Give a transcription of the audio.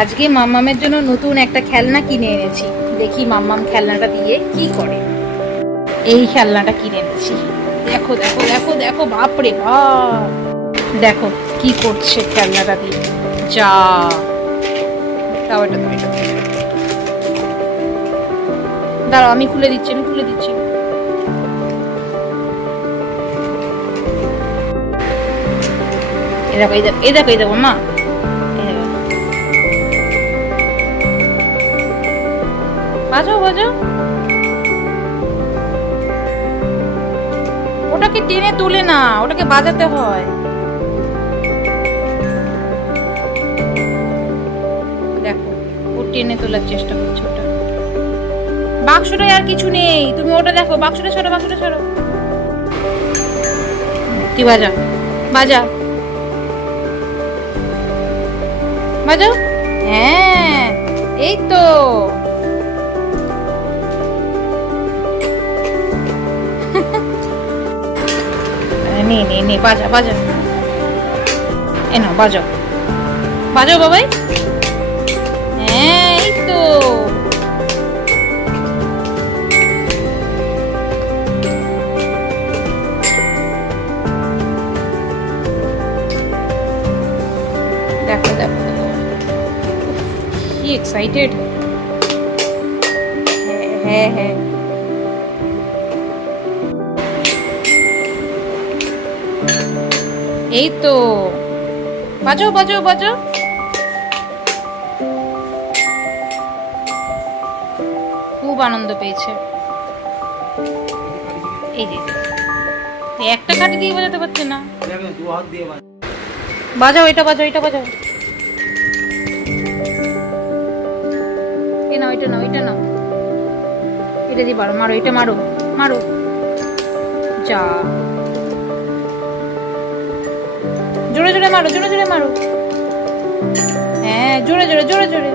আজকে মাম্মামের জন্য নতুন একটা খেলনা কিনে এনেছি। দেখি মাম্মাম খেলনাটা দিয়ে কি করে। এই খেলনাটা কিনে এনেছি। দেখো দেখো দেখো দেখো, বাপরে বাপ, দেখো কি করছে খেলনাটা দিয়ে। যা, দাও এটা, তুমি এটা দাঁড়াও, আমি খুলে দিচ্ছি, আমি খুলে দিচ্ছি। এই দেখো, এই দেখো, এই দেখো, এই দেখো মা, বাজাও বাজাও। ওটাকে টেনে তুলে না, ওটাকে বাজাতে হয়। দেখো, ও টেনে তোলার চেষ্টা করছে। ওটা বাক্সটায় আর কিছু নেই, তুমি ওটা দেখো। বাক্সটা সরো, বাক্সটা সরো। তুই বাজা, বাজা, বাজাও। হ্যাঁ, এই তো। নে নে নে, বাজা বাজা। এ নাও, বাজাও বাজাও বাবাই। হ্যাঁ, এই তো। দেখো দেখো দেখো, কি এক্সাইটেড। হ্যাঁ হ্যাঁ, এই তো। বাজাও বাজাও বাজাও। খুব আনন্দ পেয়েছে। এই যে একটা কাঠি দিয়ে বাজাতে পারছে না। বাজাও, এটা বাজাও, এটা বাজাও। এ নাও, এটা নাও, এটা নাও, এটা দিয়ে মারো, মারো, এটা মারো, মারো। যা, জোরে জোরে মারো, জোরে জোরে মারো। হ্যাঁ, জোরে জোরে, জোরে জোরে।